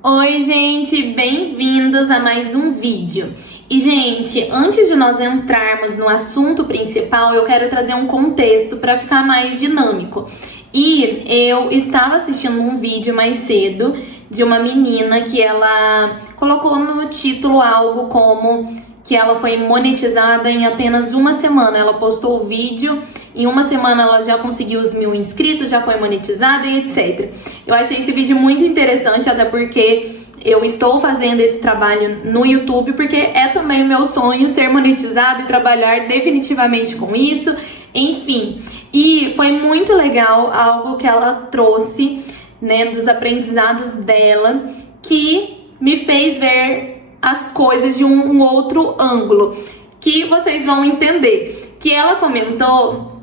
Oi, gente, bem-vindos a mais um vídeo. E, gente, antes de nós entrarmos no assunto principal, eu quero trazer um contexto para ficar mais dinâmico. E eu estava assistindo um vídeo mais cedo de uma menina que ela colocou no título algo como que ela foi monetizada em apenas uma semana. Ela postou o vídeo, em uma semana ela já conseguiu os 1.000 inscritos, já foi monetizada e etc. Eu achei esse vídeo muito interessante, até porque eu estou fazendo esse trabalho no YouTube, porque é também meu sonho ser monetizado e trabalhar definitivamente com isso, enfim. E foi muito legal algo que ela trouxe, né, dos aprendizados dela, que me fez ver as coisas de um outro ângulo, que vocês vão entender. Que ela comentou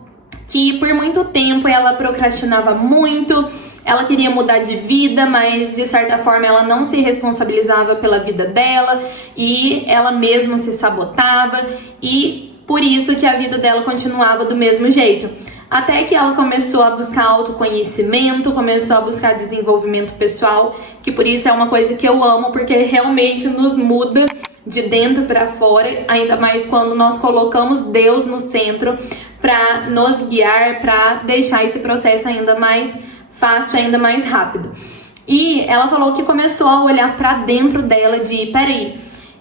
que por muito tempo ela procrastinava muito, ela queria mudar de vida, mas de certa forma ela não se responsabilizava pela vida dela e ela mesma se sabotava, e por isso que a vida dela continuava do mesmo jeito. Até que ela começou a buscar autoconhecimento, começou a buscar desenvolvimento pessoal, que por isso é uma coisa que eu amo, porque realmente nos muda de dentro para fora, ainda mais quando nós colocamos Deus no centro para nos guiar, para deixar esse processo ainda mais fácil, ainda mais rápido. E ela falou que começou a olhar para dentro dela de, peraí,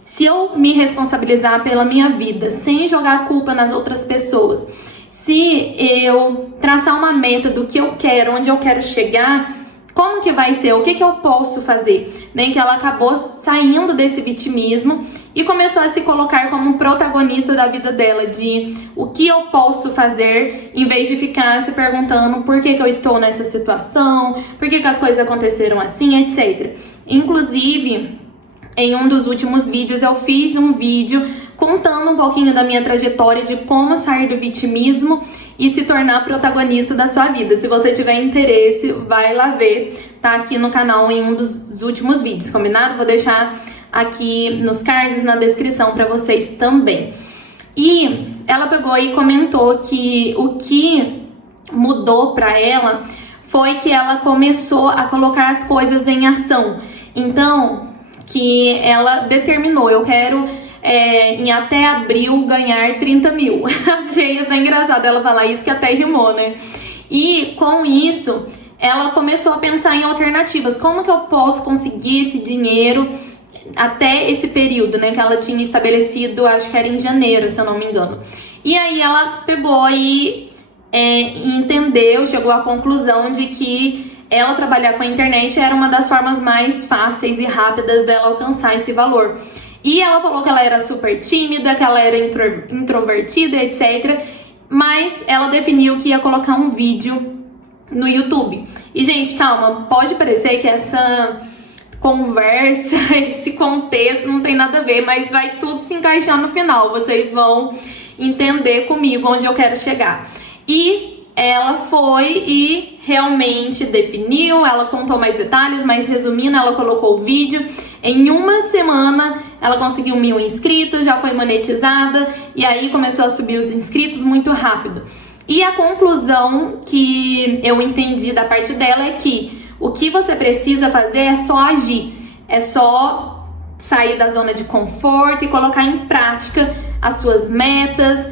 se eu me responsabilizar pela minha vida, sem jogar a culpa nas outras pessoas, se eu traçar uma meta do que eu quero, onde eu quero chegar, como que vai ser? O que eu posso fazer? Né? Que ela acabou saindo desse vitimismo e começou a se colocar como protagonista da vida dela, de o que eu posso fazer, em vez de ficar se perguntando por que eu estou nessa situação, por que as coisas aconteceram assim, etc. Inclusive, em um dos últimos vídeos, eu fiz um vídeo contando um pouquinho da minha trajetória de como sair do vitimismo e se tornar protagonista da sua vida. Se você tiver interesse, vai lá ver, tá aqui no canal em um dos últimos vídeos, combinado? Vou deixar aqui nos cards, na descrição para vocês também. E ela pegou e comentou que o que mudou para ela foi que ela começou a colocar as coisas em ação. Então, que ela determinou, eu quero em até abril ganhar 30 mil. Achei até engraçado ela falar isso, que até rimou, né? E com isso, ela começou a pensar em alternativas. Como que eu posso conseguir esse dinheiro até esse período, né? Que ela tinha estabelecido, acho que era em janeiro, se eu não me engano. E aí ela pegou e entendeu, chegou à conclusão de que ela trabalhar com a internet era uma das formas mais fáceis e rápidas dela alcançar esse valor. E ela falou que ela era super tímida, que ela era introvertida, etc. Mas ela definiu que ia colocar um vídeo no YouTube. E, gente, calma, pode parecer que essa conversa, esse contexto não tem nada a ver, mas vai tudo se encaixar no final. Vocês vão entender comigo onde eu quero chegar. E ela foi e realmente definiu, ela contou mais detalhes, mas resumindo, ela colocou o vídeo. Em uma semana, ela conseguiu 1.000 inscritos, já foi monetizada, e aí começou a subir os inscritos muito rápido. E a conclusão que eu entendi da parte dela é que o que você precisa fazer é só agir, é só sair da zona de conforto e colocar em prática as suas metas,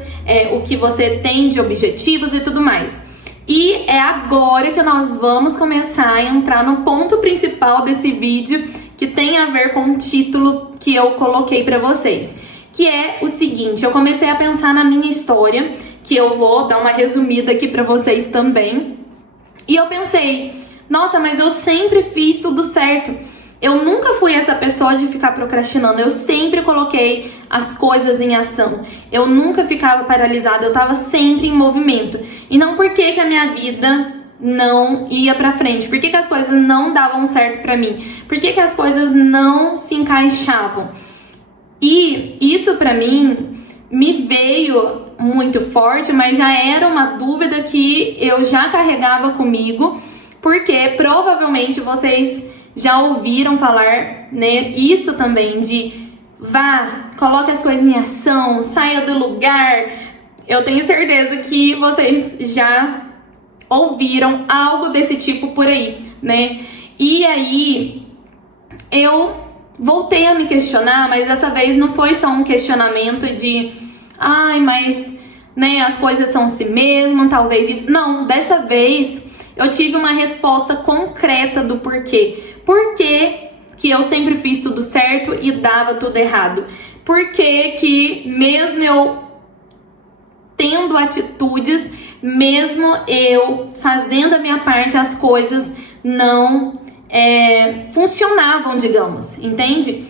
o que você tem de objetivos e tudo mais. E é agora que nós vamos começar a entrar no ponto principal desse vídeo, que tem a ver com o título que eu coloquei pra vocês, que é o seguinte: eu comecei a pensar na minha história, que eu vou dar uma resumida aqui pra vocês também, e eu pensei, nossa, mas eu sempre fiz tudo certo. Eu nunca fui essa pessoa de ficar procrastinando, eu sempre coloquei as coisas em ação. Eu nunca ficava paralisada, eu tava sempre em movimento. E não por que a minha vida não ia pra frente, por que as coisas não davam certo pra mim, por que as coisas não se encaixavam. E isso pra mim me veio muito forte, mas já era uma dúvida que eu já carregava comigo, porque provavelmente vocês já ouviram falar, né, isso também, de vá, coloque as coisas em ação, saia do lugar. Eu tenho certeza que vocês já ouviram algo desse tipo por aí, né? E aí, eu voltei a me questionar, mas dessa vez não foi só um questionamento de ai, mas né, as coisas são assim mesmo, talvez isso. Não, dessa vez eu tive uma resposta concreta do porquê. Por que que eu sempre fiz tudo certo e dava tudo errado? Por que mesmo eu tendo atitudes, mesmo eu fazendo a minha parte, as coisas não funcionavam, digamos, entende?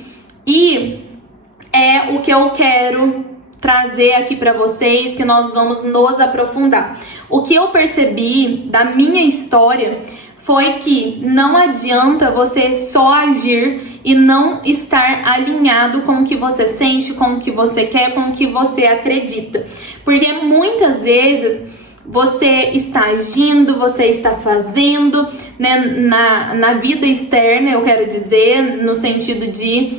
E é o que eu quero trazer aqui pra vocês, que nós vamos nos aprofundar. O que eu percebi da minha história foi que não adianta você só agir e não estar alinhado com o que você sente, com o que você quer, com o que você acredita. Porque muitas vezes você está agindo, você está fazendo, né, na vida externa, eu quero dizer, no sentido de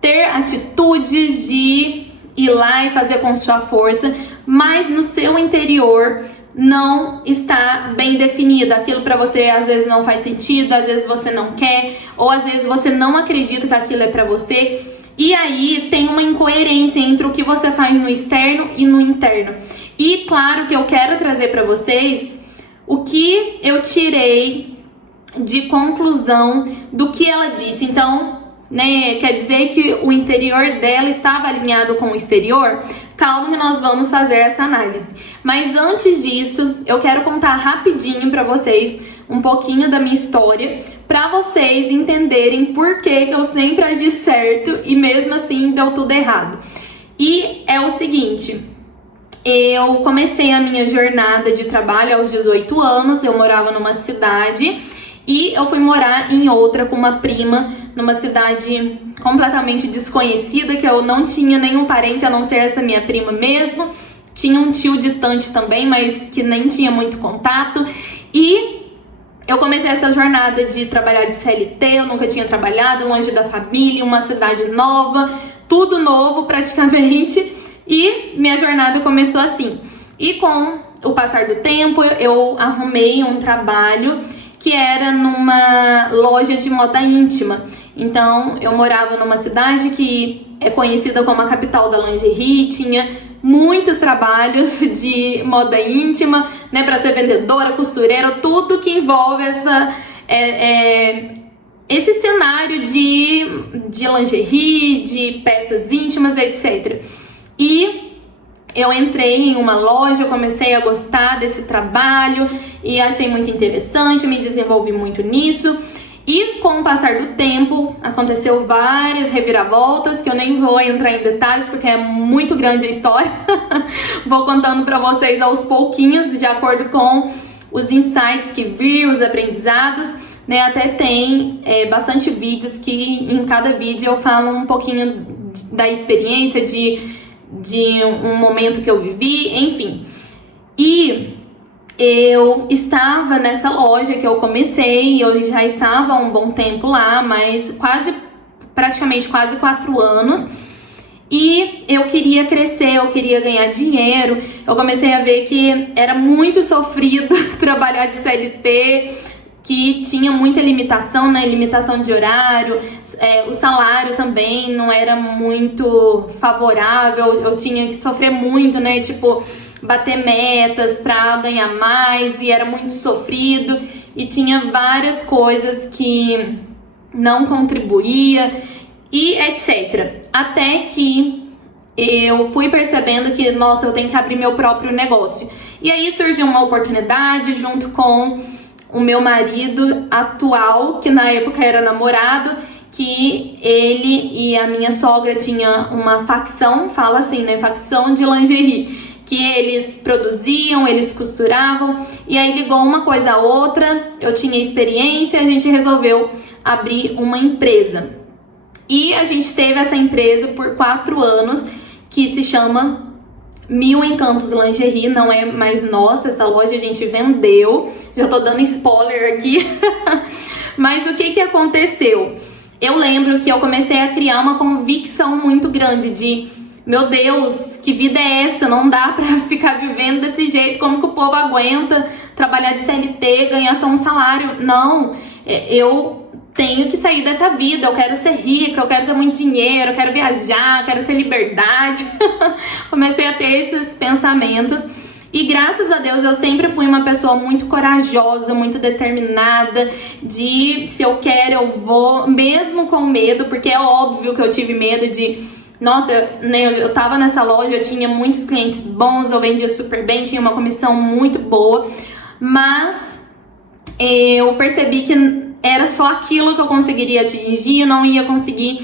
ter atitudes, de ir lá e fazer com sua força, mas no seu interior não está bem definido. Aquilo para você às vezes não faz sentido, às vezes você não quer, ou às vezes você não acredita que aquilo é para você. E aí tem uma incoerência entre o que você faz no externo e no interno. E claro que eu quero trazer para vocês o que eu tirei de conclusão do que ela disse. Então, né, quer dizer que o interior dela estava alinhado com o exterior? Calma que nós vamos fazer essa análise. Mas antes disso, eu quero contar rapidinho pra vocês um pouquinho da minha história, pra vocês entenderem por que eu sempre agi certo e mesmo assim deu tudo errado. E é o seguinte, eu comecei a minha jornada de trabalho aos 18 anos, eu morava numa cidade e eu fui morar em outra com uma prima, numa cidade completamente desconhecida, que eu não tinha nenhum parente a não ser essa minha prima mesmo. Tinha um tio distante também, mas que nem tinha muito contato. E eu comecei essa jornada de trabalhar de CLT, eu nunca tinha trabalhado, longe da família, uma cidade nova, tudo novo praticamente. E minha jornada começou assim. E com o passar do tempo, eu arrumei um trabalho que era numa loja de moda íntima. Então, eu morava numa cidade que é conhecida como a capital da lingerie, tinha muitos trabalhos de moda íntima, né, para ser vendedora, costureira, tudo que envolve esse cenário de lingerie, de peças íntimas, etc. E eu entrei em uma loja, eu comecei a gostar desse trabalho e achei muito interessante, me desenvolvi muito nisso. E com o passar do tempo, aconteceu várias reviravoltas, que eu nem vou entrar em detalhes, porque é muito grande a história. Vou contando pra vocês aos pouquinhos, de acordo com os insights que vi, os aprendizados, né? Até tem bastante vídeos que em cada vídeo eu falo um pouquinho da experiência, de um momento que eu vivi, enfim. E eu estava nessa loja que eu comecei, eu já estava há um bom tempo lá, mas praticamente quase 4 anos. E eu queria crescer, eu queria ganhar dinheiro. Eu comecei a ver que era muito sofrido trabalhar de CLT, que tinha muita limitação, né? Limitação de horário, o salário também não era muito favorável, eu tinha que sofrer muito, né? Tipo, bater metas pra ganhar mais e era muito sofrido e tinha várias coisas que não contribuía e etc. Até que eu fui percebendo que, nossa, eu tenho que abrir meu próprio negócio. E aí surgiu uma oportunidade junto com o meu marido atual, que na época era namorado, que ele e a minha sogra tinham uma facção, fala assim, né, facção de lingerie, que eles produziam, eles costuravam, e aí ligou uma coisa a outra, eu tinha experiência, a gente resolveu abrir uma empresa. E a gente teve essa empresa por 4 anos, que se chama Mil Encantos Lingerie, não é mais nossa, essa loja a gente vendeu, já tô dando spoiler aqui. Mas o que aconteceu? Eu lembro que eu comecei a criar uma convicção muito grande de, meu Deus, que vida é essa? Não dá pra ficar vivendo desse jeito, como que o povo aguenta trabalhar de CLT, ganhar só um salário? Não, eu tenho que sair dessa vida, eu quero ser rica, eu quero ter muito dinheiro, eu quero viajar, eu quero ter liberdade. Comecei a ter esses pensamentos. E graças a Deus eu sempre fui uma pessoa muito corajosa, muito determinada, de se eu quero eu vou, mesmo com medo, porque é óbvio que eu tive medo de... Nossa, eu tava nessa loja, eu tinha muitos clientes bons, eu vendia super bem, tinha uma comissão muito boa, mas eu percebi que era só aquilo que eu conseguiria atingir, eu não ia conseguir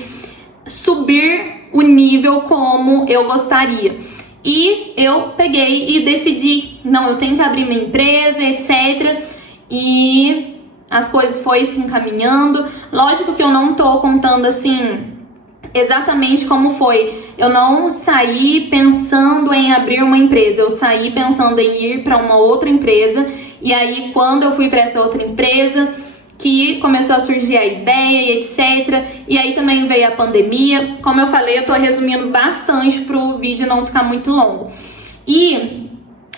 subir o nível como eu gostaria. E eu peguei e decidi, não, eu tenho que abrir minha empresa, etc. E as coisas foram se encaminhando. Lógico que eu não tô contando assim exatamente como foi. Eu não saí pensando em abrir uma empresa, eu saí pensando em ir para uma outra empresa. E aí, quando eu fui para essa outra empresa, que começou a surgir a ideia e etc. E aí também veio a pandemia. Como eu falei, eu tô resumindo bastante pro vídeo não ficar muito longo. E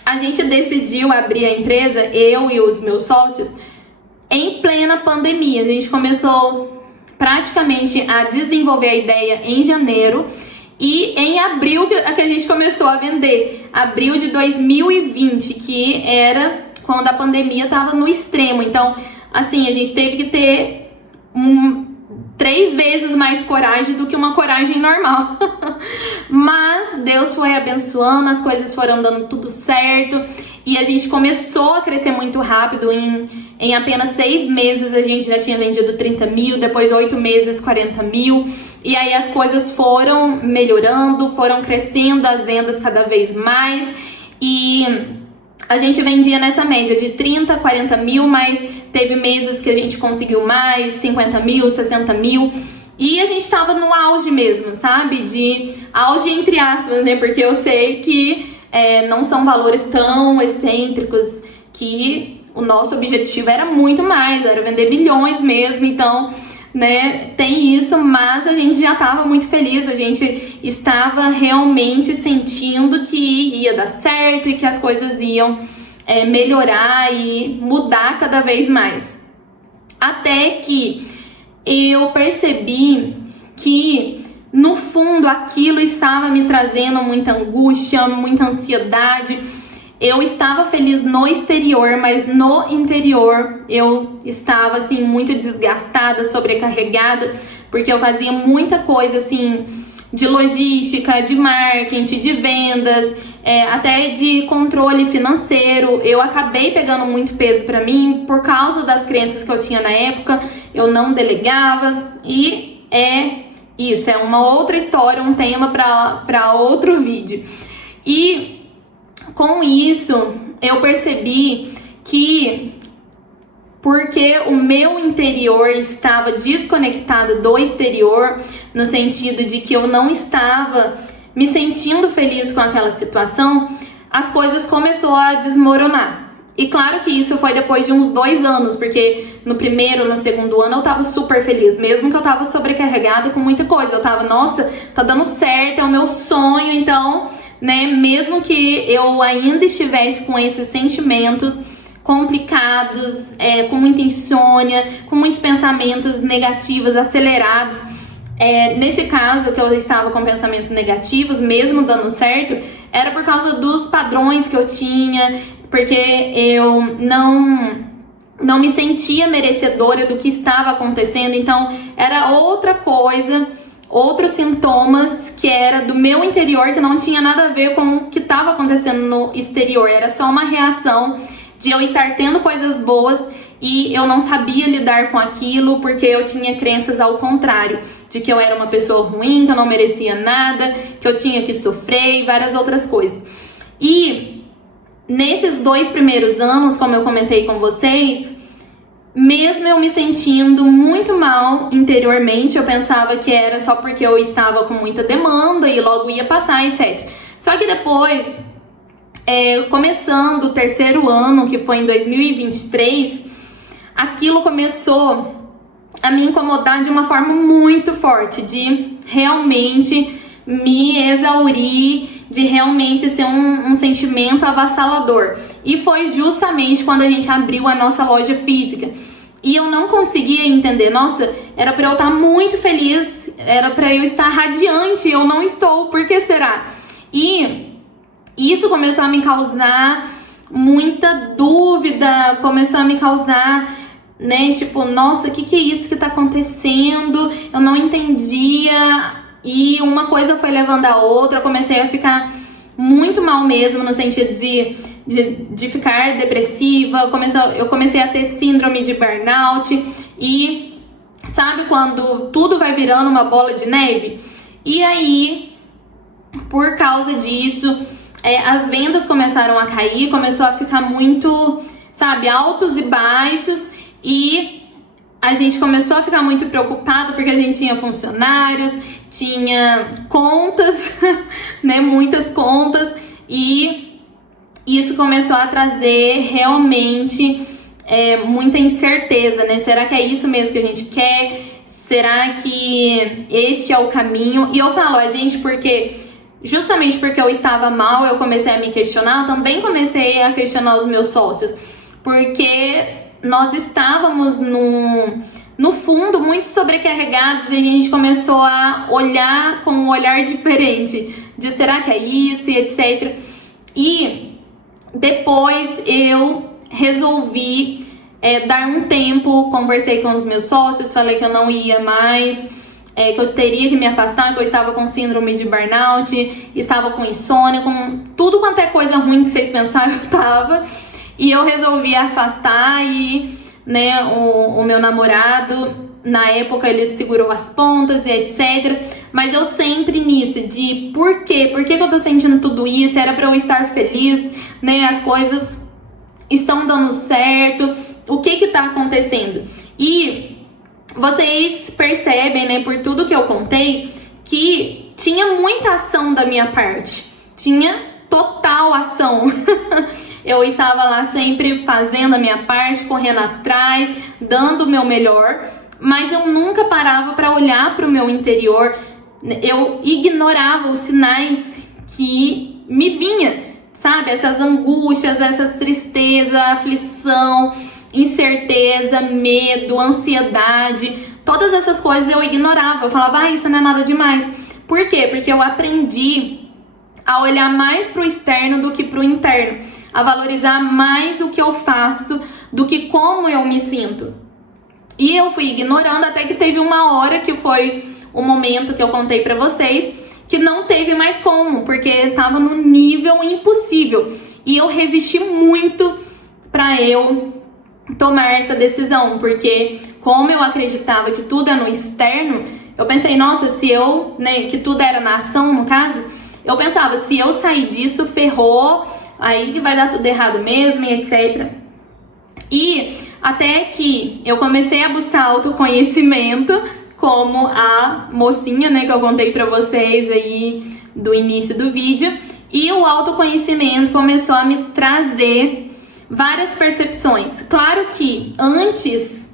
a gente decidiu abrir a empresa, eu e os meus sócios, em plena pandemia. A gente começou praticamente a desenvolver a ideia em janeiro e em abril que a gente começou a vender. Abril de 2020, que era quando a pandemia estava no extremo. Então, assim, a gente teve que ter 3 vezes mais coragem do que uma coragem normal. Mas Deus foi abençoando, as coisas foram dando tudo certo e a gente começou a crescer muito rápido. Em apenas 6 meses a gente já tinha vendido 30 mil, depois 8 meses 40 mil. E aí as coisas foram melhorando, foram crescendo as vendas cada vez mais. E a gente vendia nessa média de 30, 40 mil, mas teve meses que a gente conseguiu mais, 50 mil, 60 mil. E a gente tava no auge mesmo, sabe? De auge entre aspas, né? Porque eu sei que não são valores tão excêntricos, que o nosso objetivo era muito mais, era vender bilhões mesmo. Então, né, tem isso, mas a gente já estava muito feliz, a gente estava realmente sentindo que ia dar certo e que as coisas iam melhorar e mudar cada vez mais. Até que eu percebi que, no fundo, aquilo estava me trazendo muita angústia, muita ansiedade. Eu estava feliz no exterior, mas no interior eu estava, assim, muito desgastada, sobrecarregada, porque eu fazia muita coisa, assim, de logística, de marketing, de vendas, até de controle financeiro. Eu acabei pegando muito peso pra mim por causa das crenças que eu tinha na época. Eu não delegava e isso é uma outra história, um tema para outro vídeo. E com isso eu percebi que, porque o meu interior estava desconectado do exterior, no sentido de que eu não estava me sentindo feliz com aquela situação, as coisas começaram a desmoronar. E claro que isso foi depois de uns 2 anos, porque no primeiro, no segundo ano eu tava super feliz, mesmo que eu tava sobrecarregada com muita coisa. Eu tava, nossa, tá dando certo, é o meu sonho. Então, né, mesmo que eu ainda estivesse com esses sentimentos complicados, com muita insônia, com muitos pensamentos negativos, acelerados, nesse caso que eu estava com pensamentos negativos, mesmo dando certo, era por causa dos padrões que eu tinha, porque eu não me sentia merecedora do que estava acontecendo. Então era outra coisa, outros sintomas que era do meu interior, que não tinha nada a ver com o que estava acontecendo no exterior. Era só uma reação de eu estar tendo coisas boas e eu não sabia lidar com aquilo, porque eu tinha crenças ao contrário, de que eu era uma pessoa ruim, que eu não merecia nada, que eu tinha que sofrer e várias outras coisas. E nesses 2 primeiros anos, como eu comentei com vocês, mesmo eu me sentindo muito mal interiormente, eu pensava que era só porque eu estava com muita demanda e logo ia passar, etc. Só que depois, começando o 3º ano, que foi em 2023, aquilo começou a me incomodar de uma forma muito forte, de realmente me exaurir, de realmente ser um sentimento avassalador. E foi justamente quando a gente abriu a nossa loja física. E eu não conseguia entender, nossa, era pra eu estar muito feliz, era pra eu estar radiante, eu não estou, por que será? E isso começou a me causar muita dúvida, começou a me causar, né, tipo, nossa, o que é isso que tá acontecendo? Eu não entendia, e uma coisa foi levando a outra, eu comecei a ficar muito mal mesmo, no sentido de ficar depressiva, eu comecei a ter síndrome de burnout, e sabe quando tudo vai virando uma bola de neve? E aí, por causa disso, as vendas começaram a cair, começou a ficar muito, sabe, altos e baixos, e a gente começou a ficar muito preocupado porque a gente tinha funcionários, tinha contas, né, muitas contas, e isso começou a trazer realmente muita incerteza, né? Será que é isso mesmo que a gente quer? Será que esse é o caminho? E eu falo a gente porque justamente porque eu estava mal, eu comecei a me questionar, eu também comecei a questionar os meus sócios, porque nós estávamos no fundo muito sobrecarregados e a gente começou a olhar com um olhar diferente, de será que é isso e etc. E depois eu resolvi dar um tempo, conversei com os meus sócios, falei que eu não ia mais, que eu teria que me afastar, que eu estava com síndrome de burnout, estava com insônia, com tudo quanto é coisa ruim que vocês pensaram eu tava. E eu resolvi afastar e, né, o meu namorado, na época, ele segurou as pontas e etc. Mas eu sempre nisso, de por quê? Por que eu tô sentindo tudo isso? Era pra eu estar feliz, né? As coisas estão dando certo. O que tá acontecendo? E vocês percebem, né, por tudo que eu contei, que tinha muita ação da minha parte. Tinha total ação. Eu estava lá sempre fazendo a minha parte, correndo atrás, dando o meu melhor, mas eu nunca parava para olhar para o meu interior. Eu ignorava os sinais que me vinha, sabe? Essas angústias, essas tristezas, aflição, incerteza, medo, ansiedade, todas essas coisas eu ignorava. Eu falava, isso não é nada demais. Por quê? Porque eu aprendi a olhar mais pro externo do que pro interno, a valorizar mais o que eu faço do que como eu me sinto. E eu fui ignorando até que teve uma hora, que foi o momento que eu contei pra vocês, que não teve mais como, porque tava no nível impossível. E eu resisti muito pra eu tomar essa decisão, porque como eu acreditava que tudo é no externo, eu pensei, nossa, se eu, né, que tudo era na ação, no caso, eu pensava, se eu sair disso, ferrou, aí que vai dar tudo errado mesmo e etc. E até que eu comecei a buscar autoconhecimento, como a mocinha, né, que eu contei pra vocês aí do início do vídeo, e o autoconhecimento começou a me trazer várias percepções. Claro que antes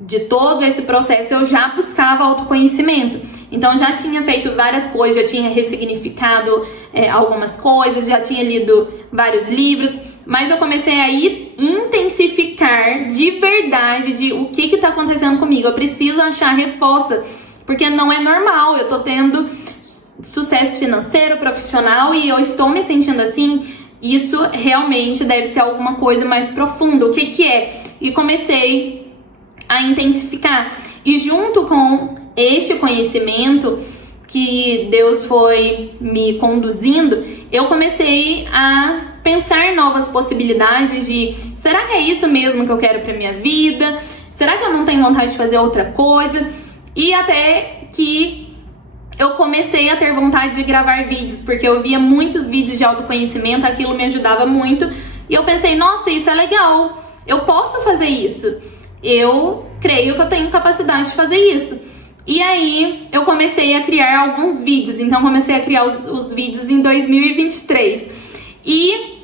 de todo esse processo eu já buscava autoconhecimento, então já tinha feito várias coisas, já tinha ressignificado algumas coisas, já tinha lido vários livros, mas eu comecei a intensificar de verdade de o que tá acontecendo comigo. Eu preciso achar a resposta, porque não é normal, eu tô tendo sucesso financeiro, profissional, e eu estou me sentindo assim. Isso realmente deve ser alguma coisa mais profunda. O que é? E comecei a intensificar. E junto com este conhecimento que Deus foi me conduzindo, eu comecei a pensar em novas possibilidades de, será que é isso mesmo que eu quero pra minha vida? Será que eu não tenho vontade de fazer outra coisa? E até que eu comecei a ter vontade de gravar vídeos, porque eu via muitos vídeos de autoconhecimento, aquilo me ajudava muito, e eu pensei, nossa, isso é legal, eu posso fazer isso, eu creio que eu tenho capacidade de fazer isso. E aí eu comecei a criar alguns vídeos, então comecei a criar os vídeos em 2023, e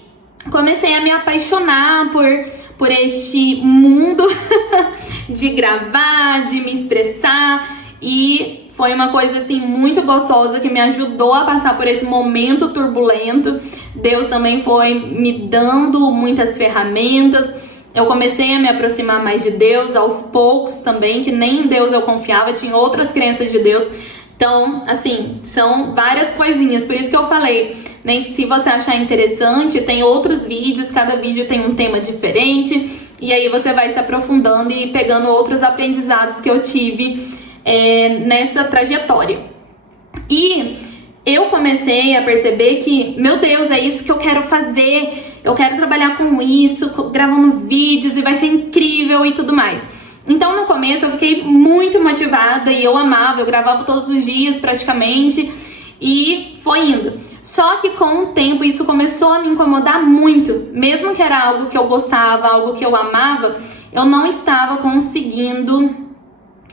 comecei a me apaixonar por este mundo de gravar, de me expressar, e foi uma coisa assim muito gostosa que me ajudou a passar por esse momento turbulento. Deus também foi me dando muitas ferramentas, eu comecei a me aproximar mais de Deus aos poucos também, que nem em Deus eu confiava, tinha outras crenças de Deus. Então, assim, são várias coisinhas, por isso que eu falei, né, que se você achar interessante, tem outros vídeos, cada vídeo tem um tema diferente, e aí você vai se aprofundando e pegando outros aprendizados que eu tive nessa trajetória. E eu comecei a perceber que, meu Deus, é isso que eu quero fazer, eu quero trabalhar com isso, gravando vídeos e vai ser incrível e tudo mais. Então no começo eu fiquei muito motivada e eu amava, eu gravava todos os dias praticamente e foi indo. Só que com o tempo isso começou a me incomodar muito, mesmo que era algo que eu gostava, algo que eu amava, eu não estava conseguindo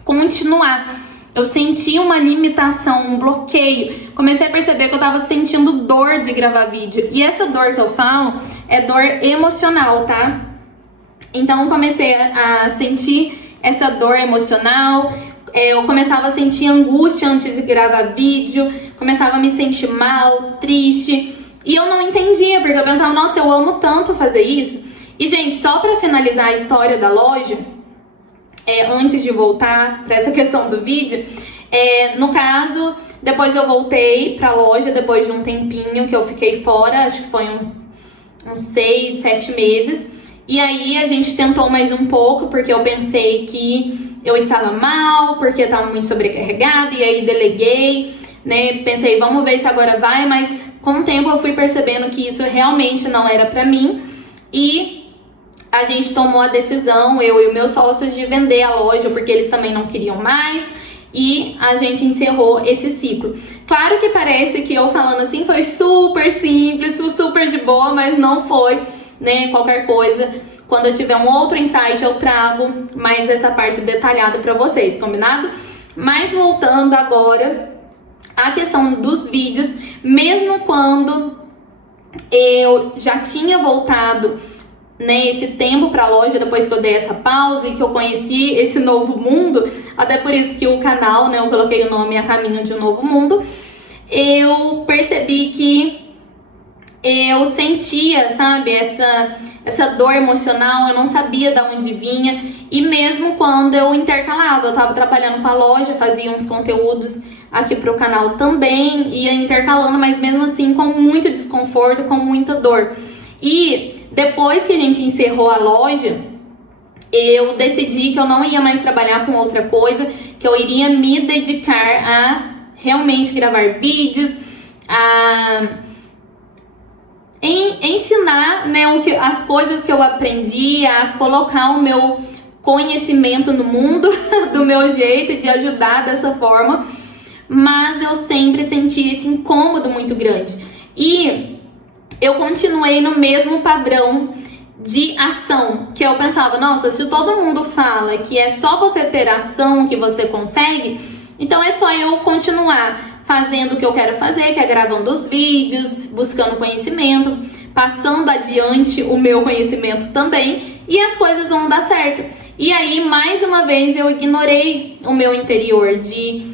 continuar. Eu senti uma limitação, um bloqueio. Comecei a perceber que eu tava sentindo dor de gravar vídeo. E essa dor que eu falo é dor emocional, tá? Então eu comecei a sentir essa dor emocional. Eu começava a sentir angústia antes de gravar vídeo. Começava a me sentir mal, triste. E eu não entendia, porque eu pensava, nossa, eu amo tanto fazer isso. E, gente, só pra finalizar a história da loja, antes de voltar para essa questão do vídeo, no caso, depois eu voltei pra loja depois de um tempinho que eu fiquei fora, acho que foi uns 6, 7 meses. E aí a gente tentou mais um pouco, porque eu pensei que eu estava mal, porque eu estava muito sobrecarregada, e aí deleguei, né? Pensei, vamos ver se agora vai, mas com o tempo eu fui percebendo que isso realmente não era pra mim. E a gente tomou a decisão, eu e meus sócios, de vender a loja, porque eles também não queriam mais, e a gente encerrou esse ciclo. Claro que parece que eu falando assim foi super simples, super de boa, mas não foi, né? Qualquer coisa, quando eu tiver um outro insight, eu trago mais essa parte detalhada pra vocês, combinado? Mas voltando agora à questão dos vídeos, mesmo quando eu já tinha voltado, né, esse tempo pra loja, depois que eu dei essa pausa e que eu conheci esse novo mundo, até por isso que o canal, né, eu coloquei o nome A Caminho de um Novo Mundo, eu percebi que eu sentia, sabe, essa dor emocional, eu não sabia de onde vinha, e mesmo quando eu intercalava, eu tava trabalhando com a loja, fazia uns conteúdos aqui pro canal também, ia intercalando, mas mesmo assim com muito desconforto, com muita dor. E depois que a gente encerrou a loja, eu decidi que eu não ia mais trabalhar com outra coisa, que eu iria me dedicar a realmente gravar vídeos, a ensinar, né, as coisas que eu aprendi, a colocar o meu conhecimento no mundo do meu jeito, de ajudar dessa forma, mas eu sempre senti esse incômodo muito grande. E eu continuei no mesmo padrão de ação, que eu pensava, nossa, se todo mundo fala que é só você ter ação que você consegue, então é só eu continuar fazendo o que eu quero fazer, que é gravando os vídeos, buscando conhecimento, passando adiante o meu conhecimento também, e as coisas vão dar certo. E aí, mais uma vez, eu ignorei o meu interior, de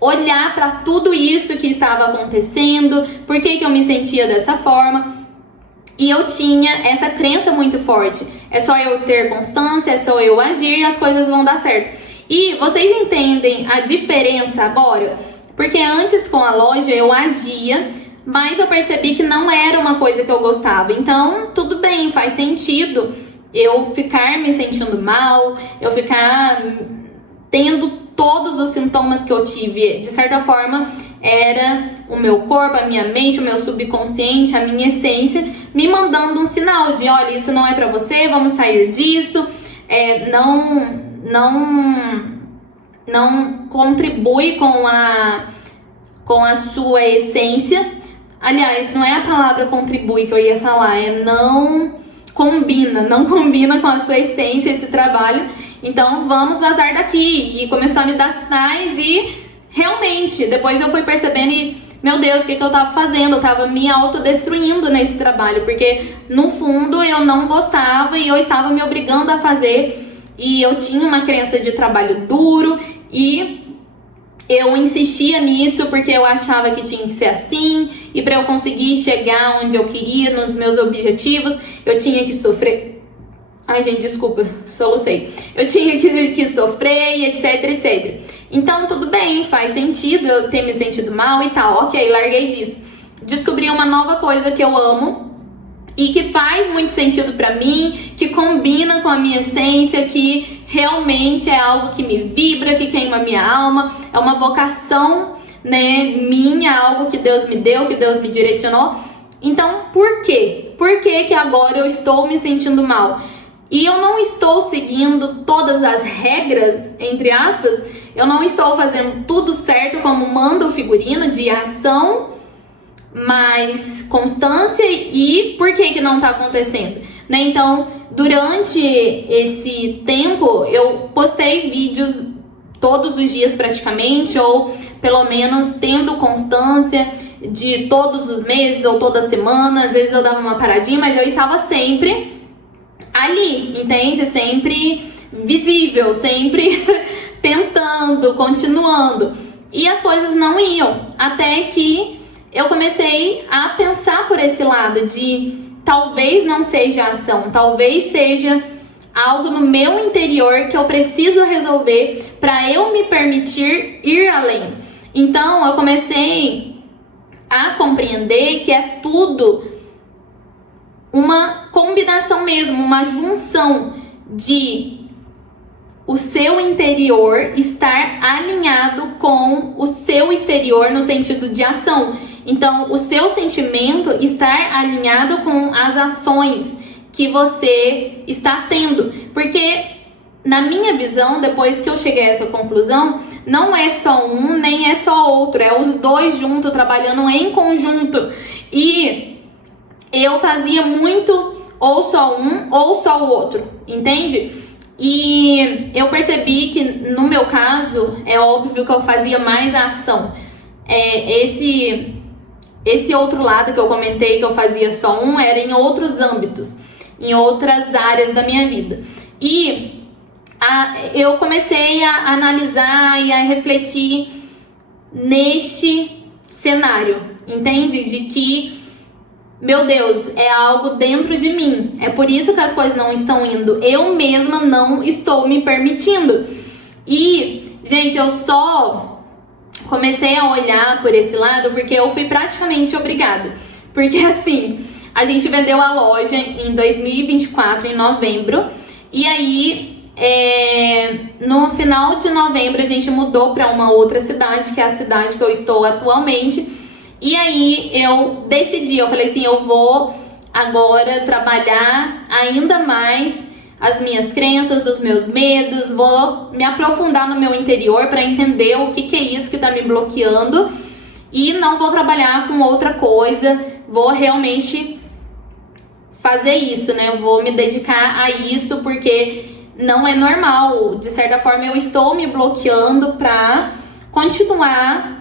olhar para tudo isso que estava acontecendo, por que eu me sentia dessa forma. E eu tinha essa crença muito forte, é só eu ter constância, é só eu agir e as coisas vão dar certo. E vocês entendem a diferença agora? Porque antes, com a loja, eu agia, mas eu percebi que não era uma coisa que eu gostava. Então, tudo bem, faz sentido eu ficar me sentindo mal, eu ficar tendo todos os sintomas que eu tive. De certa forma, era o meu corpo, a minha mente, o meu subconsciente, a minha essência me mandando um sinal de, olha, isso não é pra você, vamos sair disso, não contribui com a sua essência. Aliás, não é a palavra contribui que eu ia falar, é não combina com a sua essência esse trabalho. Então vamos vazar daqui. E começou a me dar sinais e realmente, depois eu fui percebendo e, meu Deus, o que eu tava fazendo? Eu tava me autodestruindo nesse trabalho, porque no fundo eu não gostava e eu estava me obrigando a fazer. E eu tinha uma crença de trabalho duro e eu insistia nisso porque eu achava que tinha que ser assim, e para eu conseguir chegar onde eu queria, nos meus objetivos, eu tinha que sofrer Ai, gente, desculpa, solucei. Eu tinha que sofrer e etc, etc. Então, tudo bem, faz sentido eu ter me sentido mal e tal. Ok, larguei disso. Descobri uma nova coisa que eu amo e que faz muito sentido pra mim, que combina com a minha essência, que realmente é algo que me vibra, que queima a minha alma. É uma vocação, né, minha, algo que Deus me deu, que Deus me direcionou. Então, por quê? Por que que agora eu estou me sentindo mal? E eu não estou seguindo todas as regras, entre aspas, eu não estou fazendo tudo certo como manda o figurino de ação, mais constância. E por que que não tá acontecendo? Né? Então, durante esse tempo, eu postei vídeos todos os dias praticamente, ou pelo menos tendo constância de todos os meses ou toda semana. Às vezes eu dava uma paradinha, mas eu estava sempre ali, entende? Sempre visível, sempre tentando, continuando. E as coisas não iam, até que eu comecei a pensar por esse lado de talvez não seja ação, talvez seja algo no meu interior que eu preciso resolver para eu me permitir ir além. Então eu comecei a compreender que é tudo uma combinação mesmo, uma junção de o seu interior estar alinhado com o seu exterior no sentido de ação. Então, o seu sentimento estar alinhado com as ações que você está tendo. Porque, na minha visão, depois que eu cheguei a essa conclusão, não é só um, nem é só outro. É os dois juntos, trabalhando em conjunto. E eu fazia muito ou só um ou só o outro, entende? E eu percebi que no meu caso, é óbvio que eu fazia mais a ação. Esse outro lado que eu comentei que eu fazia só um era em outros âmbitos, em outras áreas da minha vida. E eu comecei a analisar e a refletir neste cenário, entende? De que, meu Deus, é algo dentro de mim. É por isso que as coisas não estão indo. Eu mesma não estou me permitindo. E, gente, eu só comecei a olhar por esse lado porque eu fui praticamente obrigada. Porque, assim, a gente vendeu a loja em 2024, em novembro. E aí, no final de novembro, a gente mudou para uma outra cidade, que é a cidade que eu estou atualmente. E aí eu decidi, eu falei assim, eu vou agora trabalhar ainda mais as minhas crenças, os meus medos, vou me aprofundar no meu interior para entender o que é isso que está me bloqueando e não vou trabalhar com outra coisa, vou realmente fazer isso, né? Eu vou me dedicar a isso porque não é normal, de certa forma eu estou me bloqueando para continuar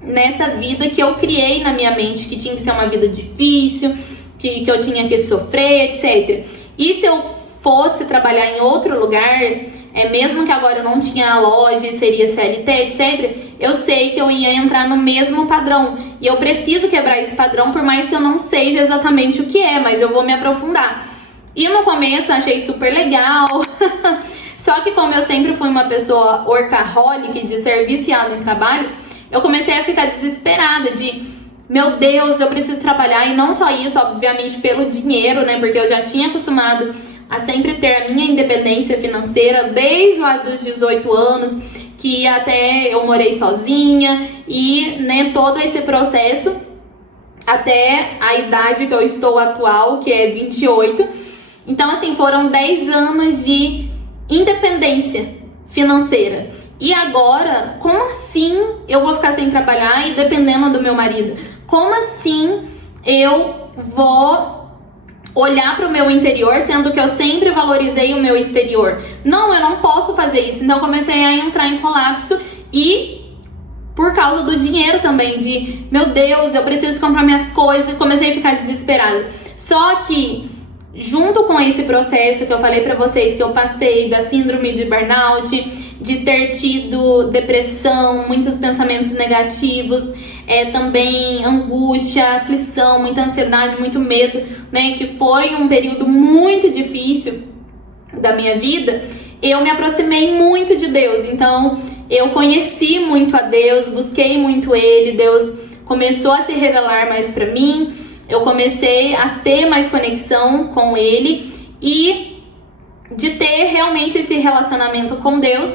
nessa vida que eu criei na minha mente, que tinha que ser uma vida difícil, que eu tinha que sofrer, etc. E se eu fosse trabalhar em outro lugar, mesmo que agora eu não tinha a loja, seria CLT, etc., eu sei que eu ia entrar no mesmo padrão. E eu preciso quebrar esse padrão, por mais que eu não seja exatamente o que é, mas eu vou me aprofundar. E no começo eu achei super legal. Só que como eu sempre fui uma pessoa workaholic, de ser viciada em trabalho, eu comecei a ficar desesperada de, meu Deus, eu preciso trabalhar. E não só isso, obviamente, pelo dinheiro, né? Porque eu já tinha acostumado a sempre ter a minha independência financeira desde lá dos 18 anos, que até eu morei sozinha. E, né, todo esse processo até a idade que eu estou atual, que é 28. Então, assim, foram 10 anos de independência financeira. E agora, como assim eu vou ficar sem trabalhar e dependendo do meu marido? Como assim eu vou olhar para o meu interior, sendo que eu sempre valorizei o meu exterior? Não, eu não posso fazer isso. Então eu comecei a entrar em colapso e por causa do dinheiro também, de, meu Deus, eu preciso comprar minhas coisas, e comecei a ficar desesperada. Só que junto com esse processo que eu falei pra vocês que eu passei da síndrome de burnout, de ter tido depressão, muitos pensamentos negativos, também angústia, aflição, muita ansiedade, muito medo, né? Que foi um período muito difícil da minha vida, eu me aproximei muito de Deus. Então eu conheci muito a Deus, busquei muito Ele, Deus começou a se revelar mais pra mim, eu comecei a ter mais conexão com Ele e de ter realmente esse relacionamento com Deus.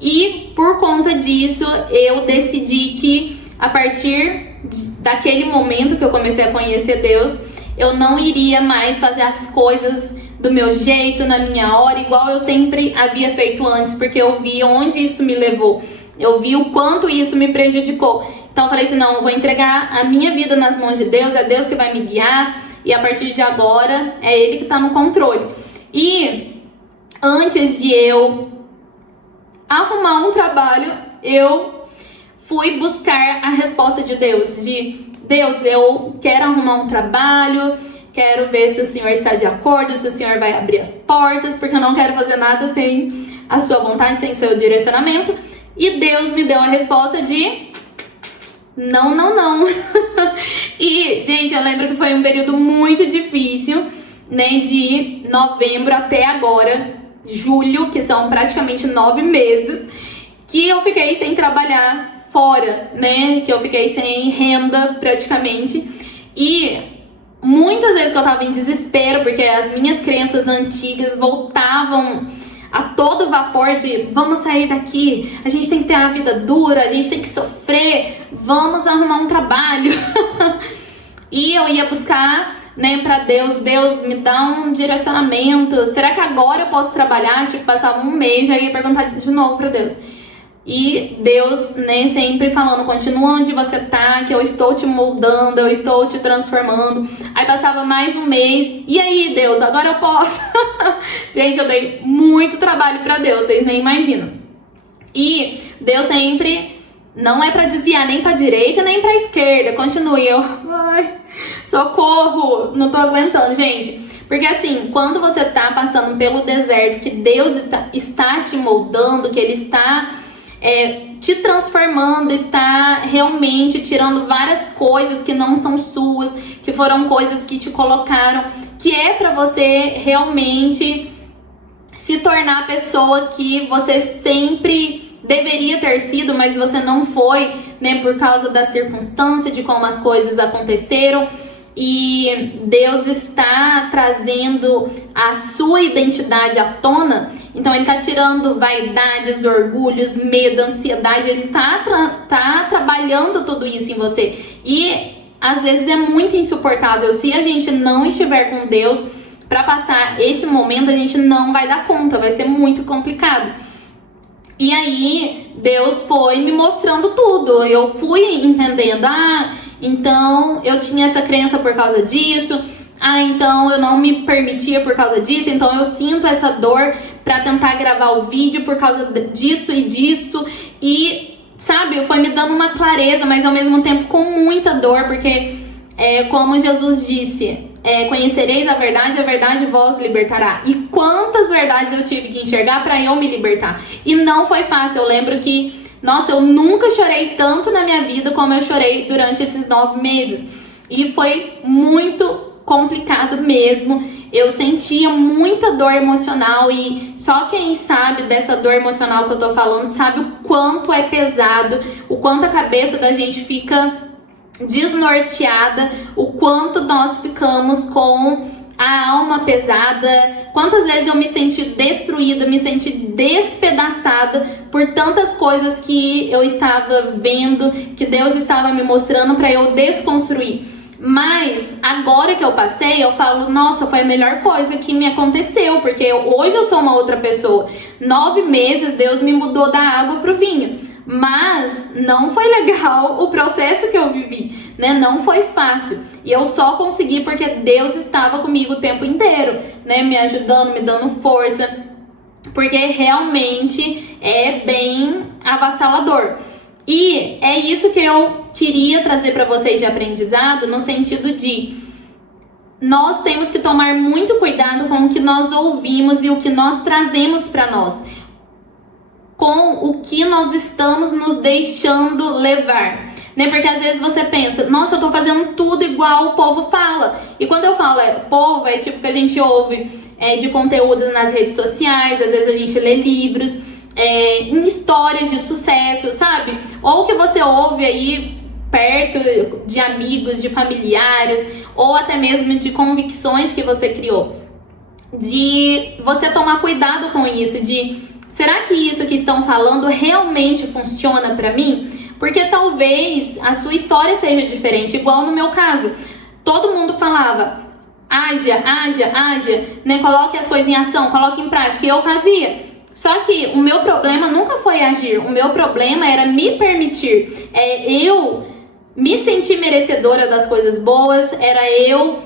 E por conta disso eu decidi que a partir daquele momento que eu comecei a conhecer Deus, eu não iria mais fazer as coisas do meu jeito, na minha hora, igual eu sempre havia feito antes, porque eu vi onde isso me levou, eu vi o quanto isso me prejudicou. Então eu falei assim, não, eu vou entregar a minha vida nas mãos de Deus, é Deus que vai me guiar, e a partir de agora é Ele que está no controle. E antes de eu arrumar um trabalho, eu fui buscar a resposta de Deus, Deus, eu quero arrumar um trabalho, quero ver se o Senhor está de acordo, se o Senhor vai abrir as portas, porque eu não quero fazer nada sem a sua vontade, sem o seu direcionamento. E Deus me deu a resposta de não, não, não. E, gente, eu lembro que foi um período muito difícil, né, de novembro até agora, julho, que são praticamente 9 meses, que eu fiquei sem trabalhar fora, né, que eu fiquei sem renda praticamente. E muitas vezes que eu tava em desespero, porque as minhas crenças antigas voltavam a todo vapor de vamos sair daqui, a gente tem que ter uma vida dura, a gente tem que sofrer, vamos arrumar um trabalho. E eu ia buscar, né, pra Deus, me dá um direcionamento, será que agora eu posso trabalhar? Tipo, passava um mês, já ia perguntar de novo pra Deus. E Deus, né, sempre falando, continua onde você tá, que eu estou te moldando, eu estou te transformando. Aí passava mais um mês, e aí Deus, agora eu posso? Gente, eu dei muito trabalho pra Deus, vocês nem imaginam. E Deus sempre, não é pra desviar nem pra direita, nem pra esquerda, continue. Eu, ai, socorro, não tô aguentando, gente. Porque assim, quando você tá passando pelo deserto, que Deus está te moldando, que Ele está te transformando, está realmente tirando várias coisas que não são suas, que foram coisas que te colocaram, que é pra você realmente se tornar a pessoa que você sempre deveria ter sido, mas você não foi, né, por causa da circunstância, de como as coisas aconteceram. E Deus está trazendo a sua identidade à tona. Então Ele está tirando vaidades, orgulhos, medo, ansiedade. Ele tá trabalhando tudo isso em você. E às vezes é muito insuportável. Se a gente não estiver com Deus para passar este momento, a gente não vai dar conta, vai ser muito complicado. E aí Deus foi me mostrando tudo. Eu fui entendendo, então eu tinha essa crença por causa disso, então eu não me permitia por causa disso, então eu sinto essa dor pra tentar gravar o vídeo por causa disso e disso. E, sabe, foi me dando uma clareza, mas ao mesmo tempo com muita dor, porque como Jesus disse, conhecereis a verdade vos libertará. E quantas verdades eu tive que enxergar pra eu me libertar. E não foi fácil, eu lembro que nossa, eu nunca chorei tanto na minha vida como eu chorei durante esses 9 meses. E foi muito complicado mesmo. Eu sentia muita dor emocional e só quem sabe dessa dor emocional que eu tô falando sabe o quanto é pesado, o quanto a cabeça da gente fica desnorteada, o quanto nós ficamos com a alma pesada. Quantas vezes eu me senti destruída, me senti despedaçada por tantas coisas que eu estava vendo, que Deus estava me mostrando para eu desconstruir. Mas agora que eu passei, eu falo, nossa, foi a melhor coisa que me aconteceu, porque hoje eu sou uma outra pessoa. 9 meses Deus me mudou da água pro vinho, mas não foi legal o processo que eu vivi, né? Não foi fácil. E eu só consegui porque Deus estava comigo o tempo inteiro, né? Me ajudando, me dando força, porque realmente é bem avassalador. E é isso que eu queria trazer para vocês de aprendizado, no sentido de nós temos que tomar muito cuidado com o que nós ouvimos e o que nós trazemos para nós, com o que nós estamos nos deixando levar, né? Porque às vezes você pensa, nossa, eu tô fazendo tudo igual o povo fala. E quando eu falo povo, é tipo que a gente ouve de conteúdos nas redes sociais, às vezes a gente lê livros, em histórias de sucesso, sabe? Ou que você ouve aí perto de amigos, de familiares, ou até mesmo de convicções que você criou. De você tomar cuidado com isso, de será que isso que estão falando realmente funciona pra mim? Porque talvez a sua história seja diferente, igual no meu caso. Todo mundo falava, haja, né? Coloque as coisas em ação, coloque em prática. E eu fazia. Só que o meu problema nunca foi agir. O meu problema era me permitir. Eu me sentir merecedora das coisas boas. Era eu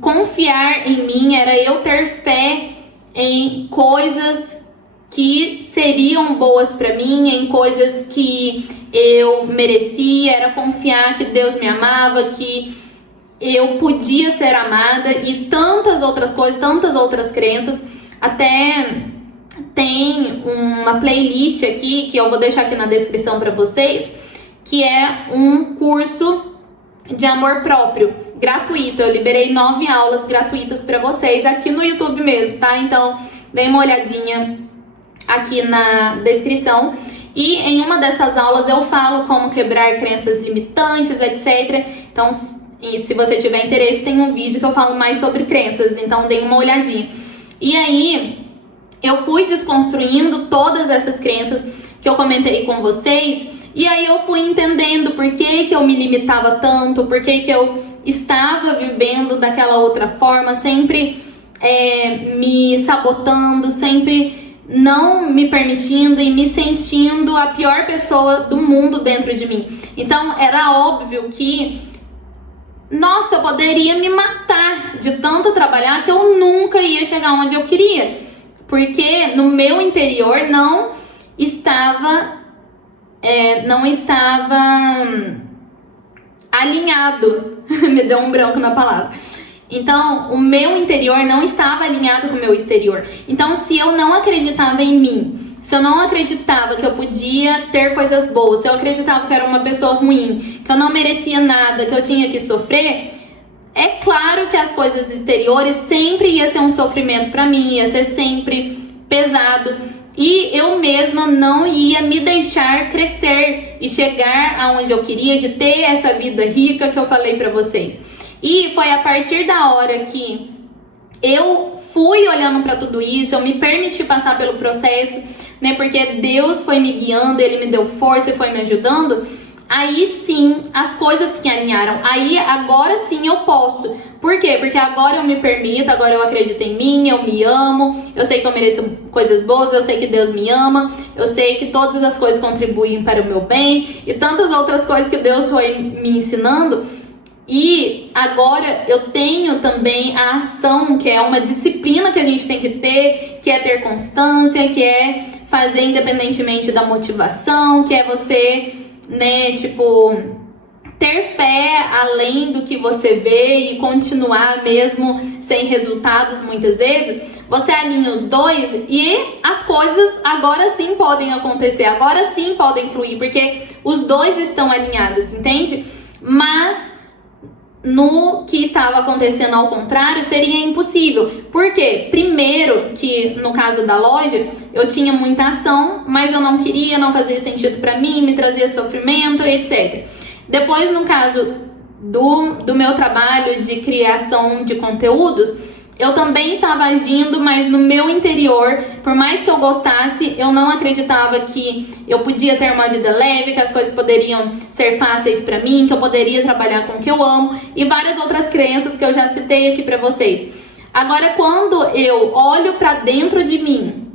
confiar em mim. Era eu ter fé em coisas que seriam boas pra mim, em coisas que eu merecia. Era confiar que Deus me amava, que eu podia ser amada e tantas outras coisas, tantas outras crenças. Até tem uma playlist aqui que eu vou deixar aqui na descrição pra vocês, que é um curso de amor próprio, gratuito. Eu liberei 9 aulas gratuitas pra vocês aqui no YouTube mesmo, tá? Então, dê uma olhadinha aqui na descrição. E em uma dessas aulas eu falo como quebrar crenças limitantes, etc. Então, e se você tiver interesse, tem um vídeo que eu falo mais sobre crenças, então dê uma olhadinha. E aí, eu fui desconstruindo todas essas crenças que eu comentei com vocês, e aí eu fui entendendo por que eu me limitava tanto, por que eu estava vivendo daquela outra forma, sempre me sabotando, sempre não me permitindo e me sentindo a pior pessoa do mundo dentro de mim. Então era óbvio que, nossa, eu poderia me matar de tanto trabalhar que eu nunca ia chegar onde eu queria. Porque no meu interior não estava alinhado. Me deu um branco na palavra. Então, o meu interior não estava alinhado com o meu exterior. Então, se eu não acreditava em mim, se eu não acreditava que eu podia ter coisas boas, se eu acreditava que eu era uma pessoa ruim, que eu não merecia nada, que eu tinha que sofrer, é claro que as coisas exteriores sempre ia ser um sofrimento pra mim, ia ser sempre pesado. E eu mesma não ia me deixar crescer e chegar aonde eu queria, de ter essa vida rica que eu falei pra vocês. E foi a partir da hora que eu fui olhando pra tudo isso, eu me permiti passar pelo processo, né? Porque Deus foi me guiando, Ele me deu força e foi me ajudando. Aí sim, as coisas se alinharam. Aí, agora sim eu posso. Por quê? Porque agora eu me permito, agora eu acredito em mim, eu me amo, eu sei que eu mereço coisas boas, eu sei que Deus me ama, eu sei que todas as coisas contribuem para o meu bem e tantas outras coisas que Deus foi me ensinando. E agora eu tenho também a ação, que é uma disciplina que a gente tem que ter constância, que é fazer independentemente da motivação, que é você, né, tipo, ter fé além do que você vê e continuar mesmo sem resultados muitas vezes. Você alinha os dois e as coisas agora sim podem acontecer, agora sim podem fluir, porque os dois estão alinhados, entende? Mas no que estava acontecendo ao contrário, seria impossível. Por quê? Primeiro, que no caso da loja, eu tinha muita ação, mas eu não queria, não fazia sentido pra mim, me trazia sofrimento, etc. Depois, no caso do meu trabalho de criação de conteúdos, eu também estava agindo, mas no meu interior, por mais que eu gostasse, eu não acreditava que eu podia ter uma vida leve, que as coisas poderiam ser fáceis pra mim, que eu poderia trabalhar com o que eu amo e várias outras crenças que eu já citei aqui pra vocês. Agora, quando eu olho pra dentro de mim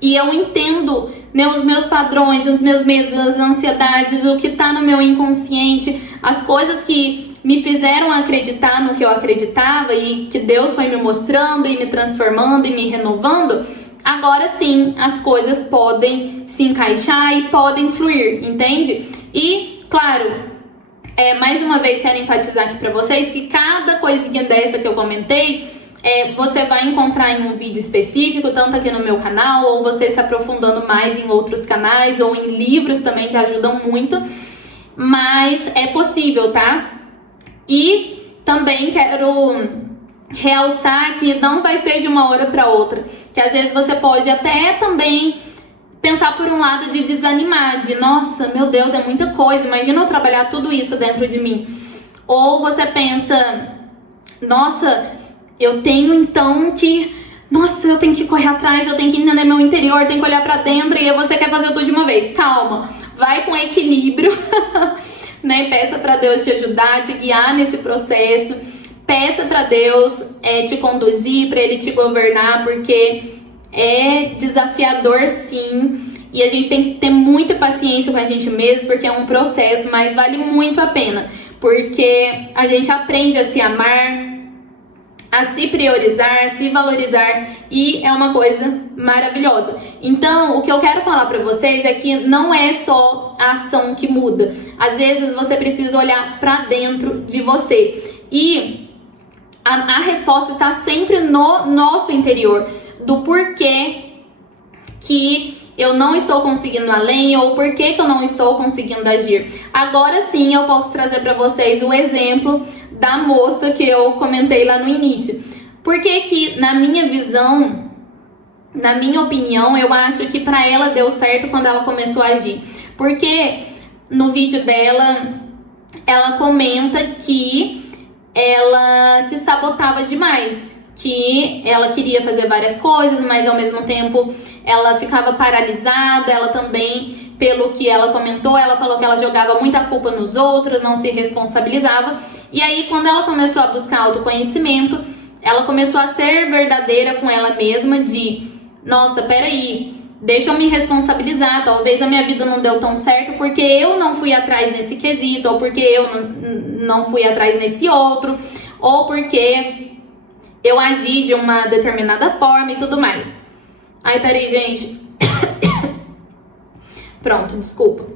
e eu entendo, né, os meus padrões, os meus medos, as ansiedades, o que tá no meu inconsciente, as coisas que me fizeram acreditar no que eu acreditava e que Deus foi me mostrando e me transformando e me renovando, agora sim as coisas podem se encaixar e podem fluir, entende? E, claro, mais uma vez quero enfatizar aqui pra vocês que cada coisinha dessa que eu comentei, você vai encontrar em um vídeo específico, tanto aqui no meu canal, ou você se aprofundando mais em outros canais, ou em livros também que ajudam muito, mas é possível, tá? E também quero realçar que não vai ser de uma hora para outra, que às vezes você pode até também pensar por um lado de desanimar, de nossa, meu Deus, é muita coisa, imagina eu trabalhar tudo isso dentro de mim. Ou você pensa, nossa, eu tenho então que, nossa, eu tenho que correr atrás, eu tenho que entender meu interior, tenho que olhar pra dentro, e aí você quer fazer tudo de uma vez. Calma, vai com equilíbrio, né? Peça pra Deus te ajudar, te guiar nesse processo. Peça pra Deus te conduzir, pra Ele te governar, porque é desafiador sim. E a gente tem que ter muita paciência com a gente mesmo, porque é um processo, mas vale muito a pena. Porque a gente aprende a se amar, a se priorizar, a se valorizar, e é uma coisa maravilhosa. Então, o que eu quero falar pra vocês é que não é só a ação que muda. Às vezes você precisa olhar pra dentro de você. E a resposta está sempre no nosso interior, do porquê que eu não estou conseguindo além, ou por que eu não estou conseguindo agir. Agora sim eu posso trazer para vocês o exemplo da moça que eu comentei lá no início. Porque que, na minha visão, na minha opinião, eu acho que para ela deu certo quando ela começou a agir. Porque no vídeo dela, ela comenta que ela se sabotava demais, que ela queria fazer várias coisas, mas ao mesmo tempo ela ficava paralisada. Ela também, pelo que ela comentou, ela falou que ela jogava muita culpa nos outros, não se responsabilizava. E aí, quando ela começou a buscar autoconhecimento, ela começou a ser verdadeira com ela mesma, de, nossa, peraí, deixa eu me responsabilizar, talvez a minha vida não deu tão certo porque eu não fui atrás nesse quesito, ou porque eu não fui atrás nesse outro, ou porque eu agi de uma determinada forma e tudo mais. Ai, peraí, gente. Pronto, desculpa.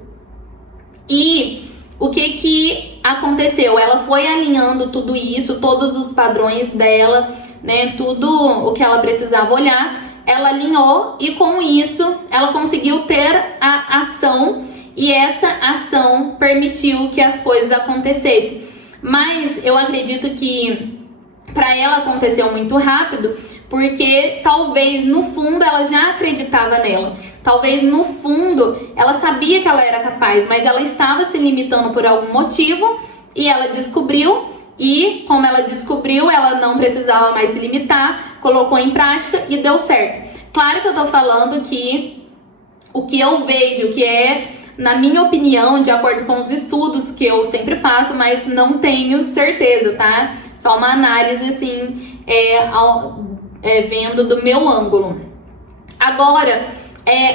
E o que aconteceu? Ela foi alinhando tudo isso, todos os padrões dela, né? Tudo o que ela precisava olhar, ela alinhou, e com isso ela conseguiu ter a ação, e essa ação permitiu que as coisas acontecessem. Mas eu acredito que para ela aconteceu muito rápido, porque talvez no fundo ela já acreditava nela. Talvez no fundo ela sabia que ela era capaz, mas ela estava se limitando por algum motivo, e ela descobriu. E como ela descobriu, ela não precisava mais se limitar, colocou em prática e deu certo. Claro que eu tô falando que o que eu vejo, que é, na minha opinião, de acordo com os estudos que eu sempre faço, mas não tenho certeza, tá? Só uma análise, assim, vendo do meu ângulo. Agora,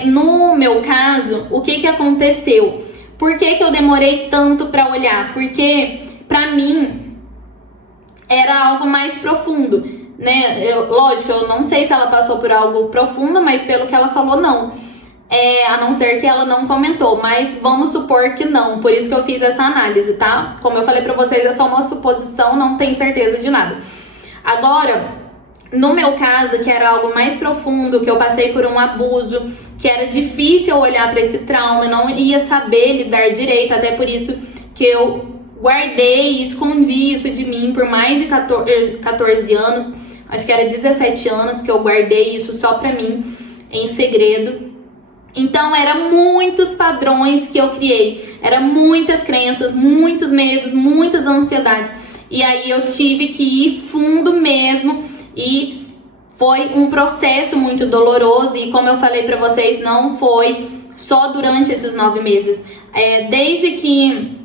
no meu caso, o que aconteceu? Por que eu demorei tanto pra olhar? Porque, pra mim, era algo mais profundo, né? Lógico, eu não sei se ela passou por algo profundo, mas pelo que ela falou, não. A não ser que ela não comentou, mas vamos supor que não, por isso que eu fiz essa análise, tá? Como eu falei pra vocês, é só uma suposição, não tem certeza de nada. Agora, no meu caso, que era algo mais profundo, que eu passei por um abuso, que era difícil olhar pra esse trauma, eu não ia saber lidar direito, até por isso que eu guardei e escondi isso de mim por mais de 14 anos, acho que era 17 anos que eu guardei isso só pra mim, em segredo. Então, eram muitos padrões que eu criei, eram muitas crenças, muitos medos, muitas ansiedades. E aí eu tive que ir fundo mesmo, e foi um processo muito doloroso. E como eu falei pra vocês, não foi só durante esses 9 meses. Desde que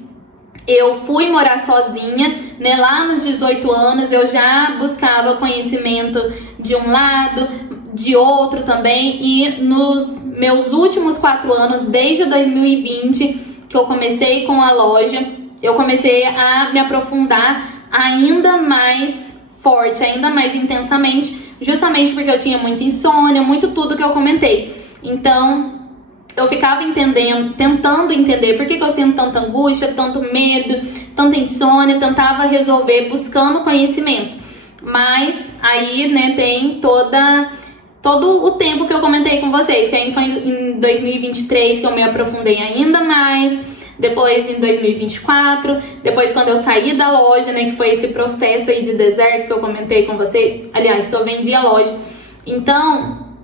eu fui morar sozinha, né, lá nos 18 anos, eu já buscava conhecimento de um lado, de outro também. E nos meus últimos 4 anos, desde 2020, que eu comecei com a loja, eu comecei a me aprofundar ainda mais forte, ainda mais intensamente, justamente porque eu tinha muita insônia, muito tudo que eu comentei. Então, eu ficava tentando entender por que eu sinto tanta angústia, tanto medo, tanta insônia, tentava resolver buscando conhecimento. Mas aí, né, tem todo o tempo que eu comentei com vocês, que aí foi em 2023 que eu me aprofundei ainda mais. depois em 2024, depois quando eu saí da loja, né, que foi esse processo aí de deserto que eu comentei com vocês, aliás, que eu vendi a loja. Então,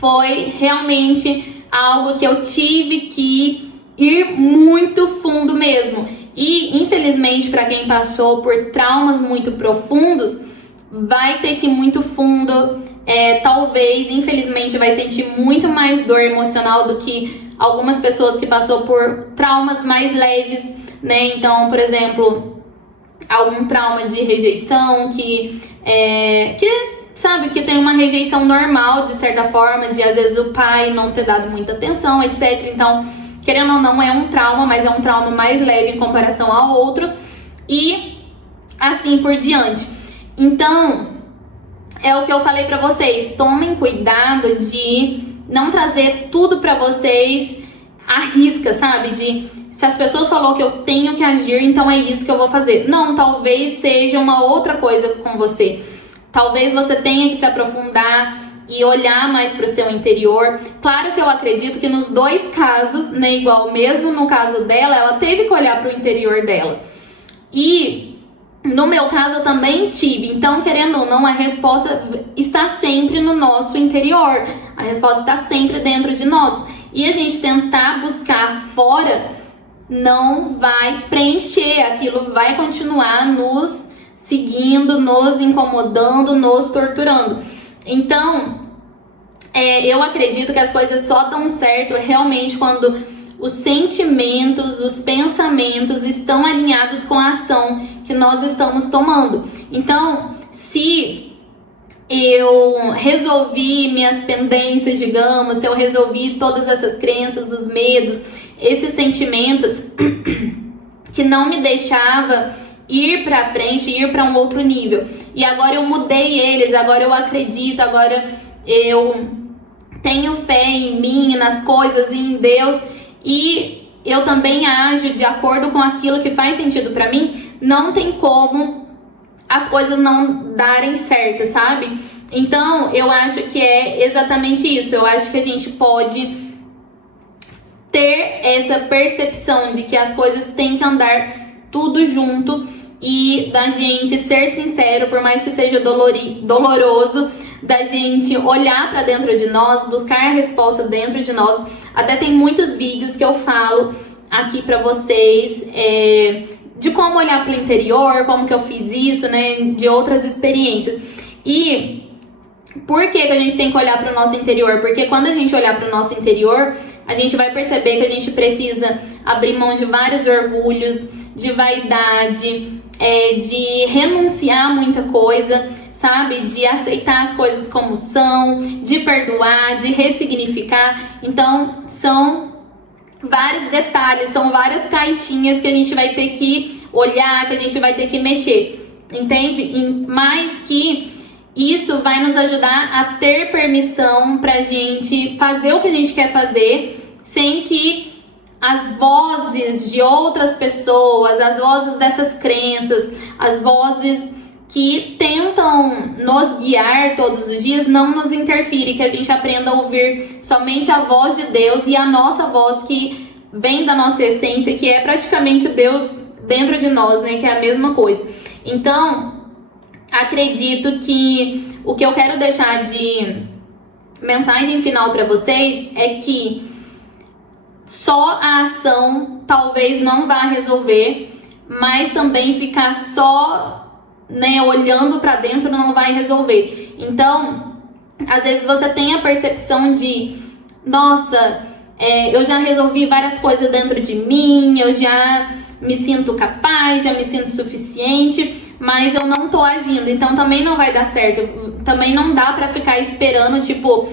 foi realmente algo que eu tive que ir muito fundo mesmo. E, infelizmente, para quem passou por traumas muito profundos, vai ter que ir muito fundo. Talvez, infelizmente, vai sentir muito mais dor emocional do que algumas pessoas que passou por traumas mais leves, né? Então, por exemplo, algum trauma de rejeição que sabe, que tem uma rejeição normal, de certa forma, de às vezes o pai não ter dado muita atenção, etc. Então, querendo ou não, é um trauma, mas é um trauma mais leve em comparação a outros. E assim por diante. Então, é o que eu falei pra vocês. Tomem cuidado de não trazer tudo pra vocês à risca, sabe? De se as pessoas falou que eu tenho que agir, então é isso que eu vou fazer. Não, talvez seja uma outra coisa com você. Talvez você tenha que se aprofundar e olhar mais para o seu interior. Claro que eu acredito que nos dois casos, né, igual mesmo no caso dela, ela teve que olhar para o interior dela. E no meu caso eu também tive. Então, querendo ou não, a resposta está sempre no nosso interior. A resposta está sempre dentro de nós. E a gente tentar buscar fora não vai preencher. Aquilo vai continuar nos seguindo, nos incomodando, nos torturando. Então, eu acredito que as coisas só dão certo realmente quando os sentimentos, os pensamentos estão alinhados com a ação que nós estamos tomando. Então, se eu resolvi minhas pendências, digamos, se eu resolvi todas essas crenças, os medos, esses sentimentos que não me deixava ir pra frente, ir pra um outro nível, e agora eu mudei eles, agora eu acredito, agora eu tenho fé em mim, nas coisas, em Deus, e eu também ajo de acordo com aquilo que faz sentido pra mim, não tem como as coisas não darem certo, sabe? Então, eu acho que é exatamente isso. Eu acho que a gente pode ter essa percepção de que as coisas têm que andar tudo junto e da gente ser sincero, por mais que seja doloroso, da gente olhar pra dentro de nós, buscar a resposta dentro de nós. Até tem muitos vídeos que eu falo aqui pra vocês, de como olhar pro interior, como que eu fiz isso, né, de outras experiências. E por que a gente tem que olhar para o nosso interior? Porque quando a gente olhar para o nosso interior, a gente vai perceber que a gente precisa abrir mão de vários orgulhos, de vaidade, de renunciar a muita coisa, sabe? De aceitar as coisas como são, de perdoar, de ressignificar. Então, são vários detalhes, são várias caixinhas que a gente vai ter que olhar, que a gente vai ter que mexer, entende? Mas que isso vai nos ajudar a ter permissão pra gente fazer o que a gente quer fazer, sem que as vozes de outras pessoas, as vozes dessas crenças, as vozes que tentam nos guiar todos os dias não nos interfirem, que a gente aprenda a ouvir somente a voz de Deus e a nossa voz que vem da nossa essência, que é praticamente Deus dentro de nós, né? Que é a mesma coisa. Então, acredito que o que eu quero deixar de mensagem final para vocês é que só a ação talvez não vá resolver, mas também ficar só, né, olhando para dentro não vai resolver. Então, às vezes você tem a percepção de, nossa, eu já resolvi várias coisas dentro de mim, eu já me sinto capaz, já me sinto suficiente, mas eu não tô agindo, então também não vai dar certo. Também não dá pra ficar esperando, tipo,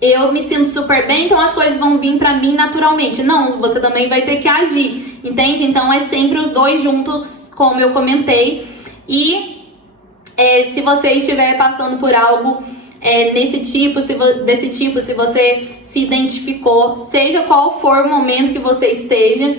eu me sinto super bem, então as coisas vão vir pra mim naturalmente. Não, você também vai ter que agir, entende? Então é sempre os dois juntos, como eu comentei. E se você estiver passando por algo desse tipo, se você se identificou, seja qual for o momento que você esteja,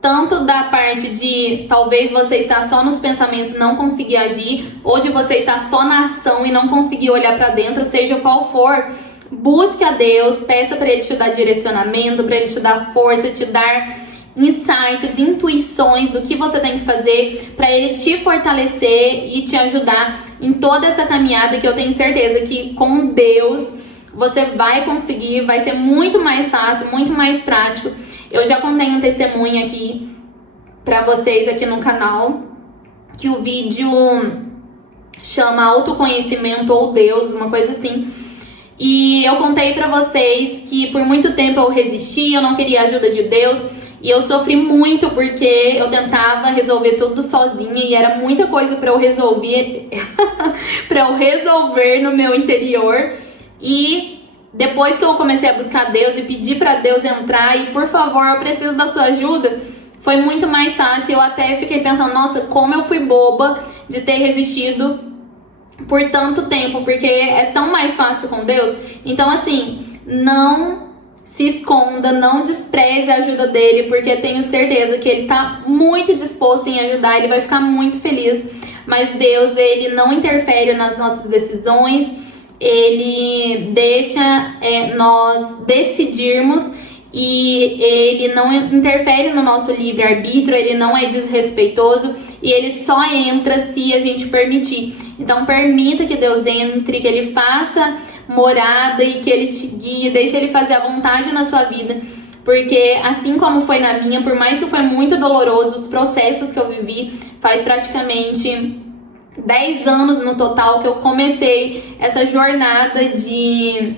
tanto da parte de talvez você estar só nos pensamentos e não conseguir agir, ou de você estar só na ação e não conseguir olhar pra dentro, seja qual for Busque a Deus, peça para Ele te dar direcionamento, para Ele te dar força, te dar insights, intuições do que você tem que fazer, para Ele te fortalecer e te ajudar em toda essa caminhada, que eu tenho certeza que com Deus você vai conseguir, vai ser muito mais fácil, muito mais prático. Eu já contei um testemunho aqui pra vocês aqui no canal, que o vídeo chama Autoconhecimento ou Deus, uma coisa assim. E eu contei pra vocês que por muito tempo eu resisti, eu não queria a ajuda de Deus. E eu sofri muito porque eu tentava resolver tudo sozinha e era muita coisa pra eu resolver, pra eu resolver no meu interior. E depois que eu comecei a buscar Deus e pedir pra Deus entrar e por favor, eu preciso da sua ajuda, foi muito mais fácil. Eu até fiquei pensando, nossa, como eu fui boba de ter resistido por tanto tempo, porque é tão mais fácil com Deus. Então assim, não se esconda, não despreze a ajuda dele, porque tenho certeza que ele tá muito disposto em ajudar, ele vai ficar muito feliz. Mas Deus, ele não interfere nas nossas decisões, ele deixa nós decidirmos e ele não interfere no nosso livre-arbítrio, ele não é desrespeitoso e ele só entra se a gente permitir. Então permita que Deus entre, que ele faça morada e que ele te guie, deixe ele fazer a vontade na sua vida, porque assim como foi na minha, por mais que foi muito doloroso, os processos que eu vivi, faz praticamente 10 anos no total que eu comecei essa jornada de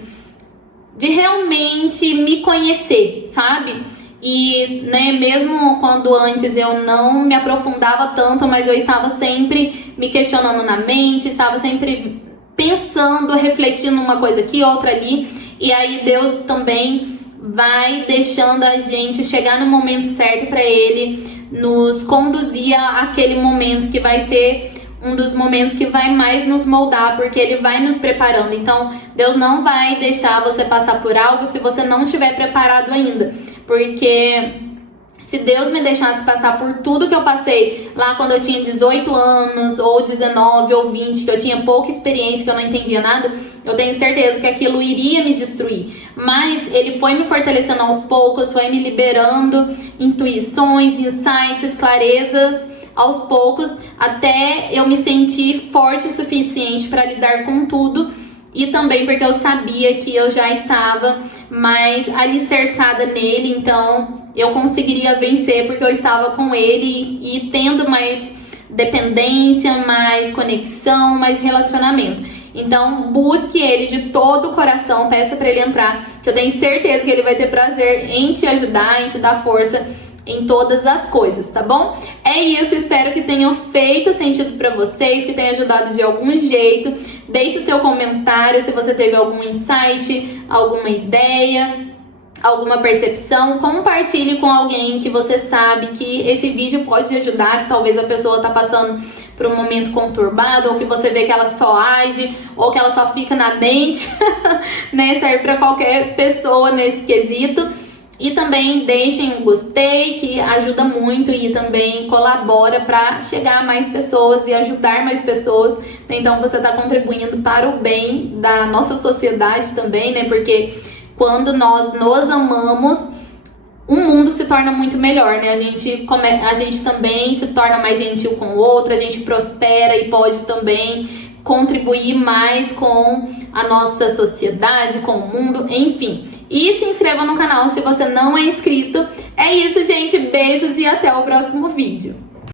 realmente me conhecer, sabe? E, né, mesmo quando antes eu não me aprofundava tanto, mas eu estava sempre me questionando na mente, estava sempre pensando, refletindo uma coisa aqui, outra ali. E aí Deus também vai deixando a gente chegar no momento certo para Ele nos conduzir àquele momento que vai ser um dos momentos que vai mais nos moldar, porque Ele vai nos preparando. Então, Deus não vai deixar você passar por algo se você não estiver preparado ainda. Porque se Deus me deixasse passar por tudo que eu passei lá quando eu tinha 18 anos, ou 19, ou 20, que eu tinha pouca experiência, que eu não entendia nada, eu tenho certeza que aquilo iria me destruir. Mas Ele foi me fortalecendo aos poucos, foi me liberando intuições, insights, clarezas aos poucos, até eu me sentir forte o suficiente para lidar com tudo. E também porque eu sabia que eu já estava mais alicerçada nele, então eu conseguiria vencer porque eu estava com ele e tendo mais dependência, mais conexão, mais relacionamento. Então busque ele de todo o coração, peça para ele entrar, que eu tenho certeza que ele vai ter prazer em te ajudar, em te dar força em todas as coisas, tá bom? É isso, espero que tenham feito sentido pra vocês, que tenha ajudado de algum jeito. Deixe o seu comentário se você teve algum insight, alguma ideia, alguma percepção. Compartilhe com alguém que você sabe que esse vídeo pode ajudar, que talvez a pessoa tá passando por um momento conturbado, ou que você vê que ela só age, ou que ela só fica na mente, né? Serve pra qualquer pessoa nesse quesito. E também deixem um gostei, que ajuda muito e também colabora para chegar a mais pessoas e ajudar mais pessoas. Então você está contribuindo para o bem da nossa sociedade também, né? Porque quando nós nos amamos, o mundo se torna muito melhor, né? A gente também se torna mais gentil com o outro, a gente prospera e pode também contribuir mais com a nossa sociedade, com o mundo, enfim. E se inscreva no canal se você não é inscrito. É isso, gente. Beijos e até o próximo vídeo.